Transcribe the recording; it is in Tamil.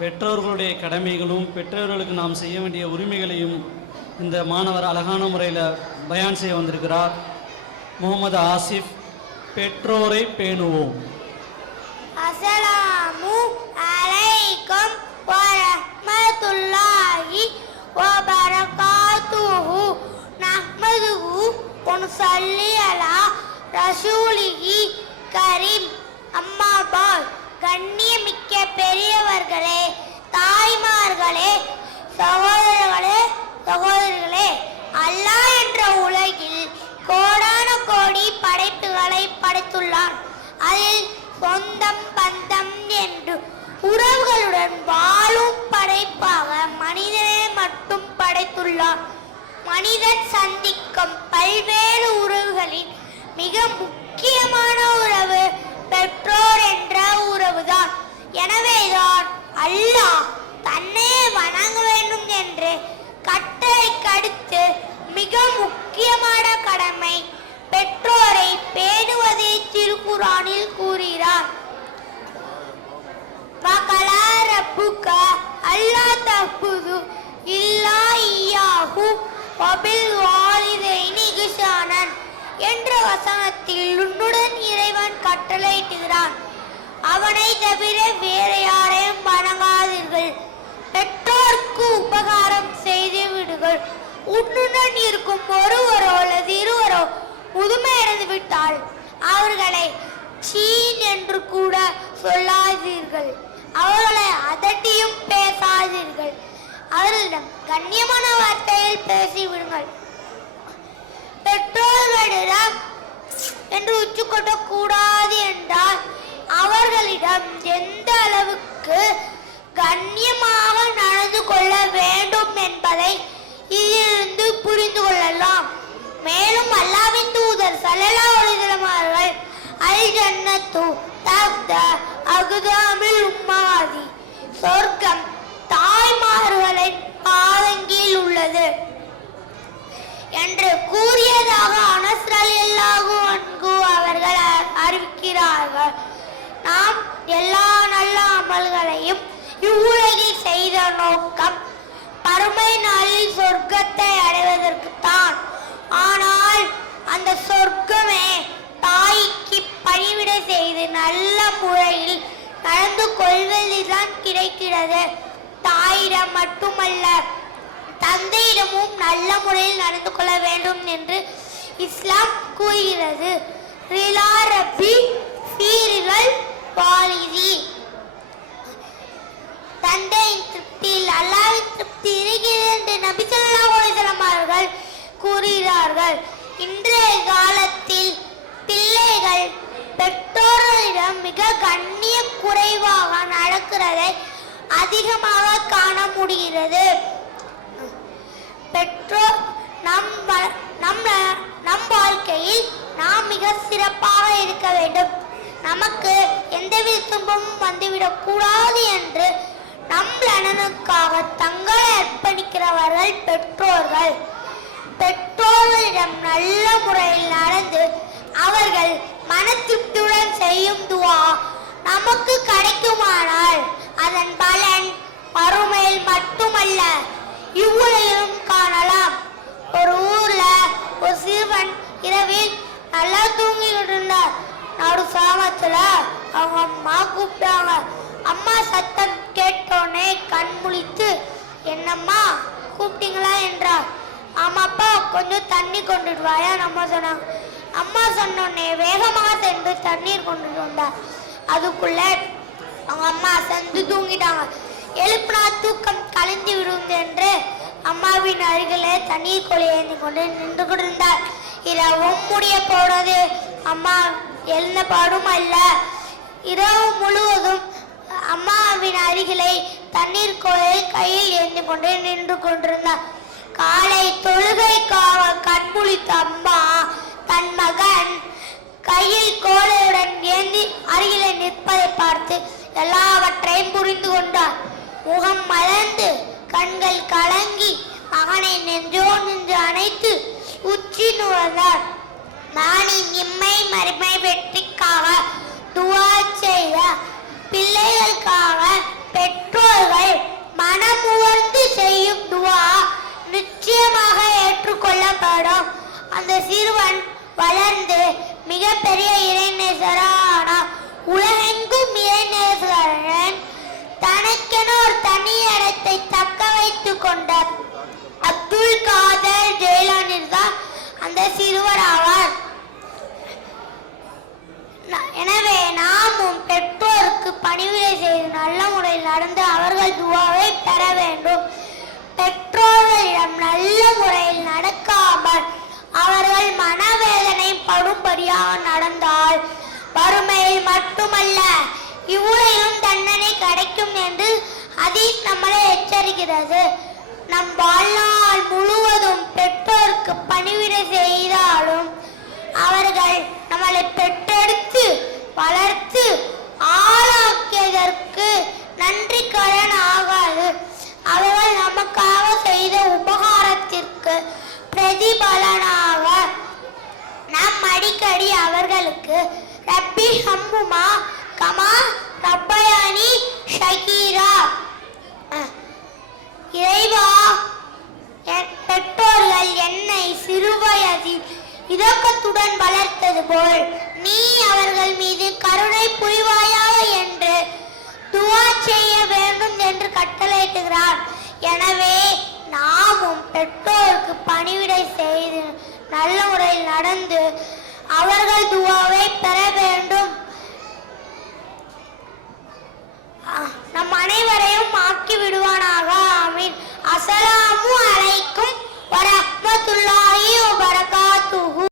பெற்றோர்களுடைய கடமைகளும் பெற்றோர்களுக்கு நாம் செய்ய வேண்டிய உரிமைகளையும் இந்த மாணவர் அழகான முறையில் பயான் செய்ய வந்திருக்கிறார். முகமது ஆசிஃப். பெற்றோரை பேணுவோம். அஸ்ஸலாமு அலைக்கும் வரஹ்மத்துல்லாஹி வபரகாத்துஹு. நஹ்மதுஹு வ நுஸல்லி அலா ரசூலிஹி கரீம். அம்மா பாத். கண்ணியமிக்க பெரியவர்களே, தாய்மார்களே, சகோதரர்களே, அல்லாஹ் என்ற உலகில் கோடான கோடி படைப்புகளை படைத்துள்ளார். அதில் சொந்தம் பந்தம் என்று உறவுகளுடன் வாழும் படைப்பாக மனிதனை மட்டும் படைத்துள்ளார். மனிதன் சந்திக்கும் பல்வேறு உறவுகளின் மிக முக்கியமான உறவு பெற்றோர் என்ற உறவுதான். எனவேதான் அல்லாஹ் தன்னை வணங்க வேண்டும் என்று கட்டளைக்கு அடுத்து மிக முக்கியமான கடமை பெற்றோரை பேணுவதை திருக்குரானில் கூறுகிறார். வகலா ரப்புக அல்லா தஅபுது இல்லா இய்யாஹு வபில் வாலிதைனி இஹ்சானன் என்ற வசனத்தில் உன்னுடன் இறைவன் கட்டளையிடுகிறான். அவனை தவிர வேறு யாரையும் வணங்காதீர்கள். பெற்றோருக்கு உபகாரம் செய்து விடுங்கள். உன்னுடன் இருக்கும் ஒருவரோ அல்லது இருவரோ முதுமையடைந்து விட்டால் அவர்களை சீன் என்று கூட சொல்லாதீர்கள். அவர்களை அதட்டியும் பேசாதீர்கள். அவர்களிடம் கண்ணியமான வார்த்தையில் பேசிவிடுங்கள். பெற்றோர்களிடம் என்று உச்சு கொட்டக்கூடாது என்றால் அவர்களிடம் எந்த அளவுக்கு கண்ணியமாக நடந்து கொள்ள வேண்டும் என்பதை இதிலிருந்து புரிந்து கொள்ளலாம். மேலும் அல்லாஹ்வின் தூதர் ஸல்லல்லாஹு அலைஹி வஸல்லம் அவர்கள் அல் ஜன்னத்து தஹ்த அக்தாமில் உம்மஹாதி, சொர்க்கம் தாய்மார்களின் பாதங்களில் உள்ளது என்று கூறியதாக அனஸ் ரலியல்லாஹு அன்ஹு அவர்கள் அறிவிக்கிறார்கள். நாம் எல்லா நல்ல அமல்களையும் இவ்வுலகில் செய்த நோக்கம் பரமை நாளில் சொர்க்கத்தை அடைவதற்குத்தான். ஆனால் அந்த சொர்க்கமே தாய்க்கு பணிவிடை செய்து நல்ல முறையில் நடந்து கொள்வதில்தான் கிடைக்கிறது. தாயிடம் மட்டுமல்ல, தந்தையிடமும் நல்ல முறையில் நடந்து கொள்ள வேண்டும் என்று இஸ்லாம் கூறுகிறது. ரிலா ரப்பி ஃபீரிகள் வாலிதி. தந்தையின் திருப்தியில் அல்லாஹ்வின் திருப்தி இருக்கிறது என்று நபி ஸல்லல்லாஹு அலைஹி வஸல்லம் அவர்கள் கூறுகிறார்கள். இன்றைய காலத்தில் பிள்ளைகள் பெற்றோர்களிடம் மிக கண்ணிய குறைவாக நடக்கிறதை அதிகமாக காண முடிகிறது. பெற்றோர் நம் வாழ்க்கையில் நாம் மிக சிறப்பாக இருக்க வேண்டும். நமக்கு எந்தவித துன்பமும் வந்துவிடக் கூடாது என்று நம் நலனுக்காக தங்களை அர்ப்பணிக்கிறவர்கள் பெற்றோர்கள். பெற்றோர்களிடம் நல்ல முறையில் நடந்து அவர்கள் மன திருப்தியுடன் செய்யும் துவா நமக்கு கிடைக்குமானால் அதன் பலன் மறுமையில் மட்டுமல்ல இவ்வுலகிலும் காணலாம். ஒரு ஊர்ல ஒரு சிறுவன் இரவில் நல்லா தூங்கிட்டு இருந்தார். நடு சாமத்துல அவங்க அம்மா கூப்பிட்டாங்க. அம்மா சத்தம் கேட்டோன்னே கண் முழித்து, என்னம்மா கூப்பிட்டீங்களா என்றார். ஆமாப்பா, கொஞ்சம் தண்ணி கொண்டுட்டு வாயா நம்ம சொன்னாங்க. அம்மா சொன்னோடனே வேகமாக சென்று தண்ணீர் கொண்டுட்டு வந்தார். அதுக்குள்ள அவங்க அம்மா சென்று தூங்கிட்டாங்க. எழுப்புனா தூக்கம் கலைந்து விடும் என்று அம்மாவின் அருகிலே தண்ணீர் கோழி ஏந்தி கொண்டு நின்று கொண்டிருந்தார். இரவும் முடிய போனது. அம்மா எழுந்த பாடும் அல்ல. இரவு முழுவதும் அம்மாவின் அருகிலே தண்ணீர் கோழை கையில் ஏந்தி கொண்டு நின்று கொண்டிருந்தார். காலை தொழுகைக்காக கண்முழித்த அம்மா தன் மகன் கையில் கோலையுடன் ஏந்தி அருகிலே நிற்பதை பார்த்து எல்லாவற்றையும் புரிந்து கொண்டார். முகம் மலர்ந்து கண்கள் கலங்கி மகனை நெஞ்சு அணைத்து உச்சி நுழைந்தார். மகனின் இம்மை மறுமை வெற்றிக்காக துவா செய்த பிள்ளைகளுக்காக பெற்றோர்கள் அந்த சிறுவன் வளர்ந்து மிகப்பெரிய இறைநேசரானார். உலகெங்கும் இறைநேசரன் தனக்கென ஒரு தனி இடத்தை தக்க வைத்துக் கொண்ட அப்துல் காதர் ஜெயிலானி தான் அந்த சிறுவர் ஆவார். எனவே நாமும் பெற்றோருக்கு பணிவிடை செய்து நல்ல முறையில் நடந்து அவர்கள் துவாவை பெற வேண்டும். பெற்றோர்களிடம் நல்ல முறையில் நடக்காமல் அவர்கள் மனவேதனை படும்படியாக நடந்தால் வறுமையில் மட்டுமல்ல இவ்வுலகிலும் தண்டனை கிடைக்கும் என்று ஹதீஸ் நம்மளை எச்சரிக்கிறது. நம் வாழ்நாள் முழுவதும் பெற்றோருக்கு பணிவிடை செய்தாலும் அவர்கள் நம்மளை பெற்றெடுத்து வளர்த்து ஆளாக்கியதற்கு நன்றி கடன் ஆகாது. அவர்கள் நமக்காக செய்த உபகாரத்திற்கு பிரதிபலனாக நாம் அடிக்கடி அவர்களுக்கு ரப்பி ஹம்முமா கமா ரப்பயானி ஷகீரா, இறைவா என் பெற்றோர்கள் என்னை சிறுவயதில் இரக்கத்துடன் வளர்த்தது போல் நீ அவர்கள் மீது கருணை புரிவாயாக என்று துஆ செய்ய வேண்டும் என்று கட்டளையிடுகிறார். எனவே நாமும் பெற்றோருக்கு பணிவிடை செய்து நல்ல முறையில் நடந்து அவர்கள் துஆவை பெற வேண்டும். நம் அனைவரையும் ஆக்கி விடுவானாக. ஆமீன். அஸ்ஸலாமு அலைக்கும் வரஹ்மத்துல்லாஹி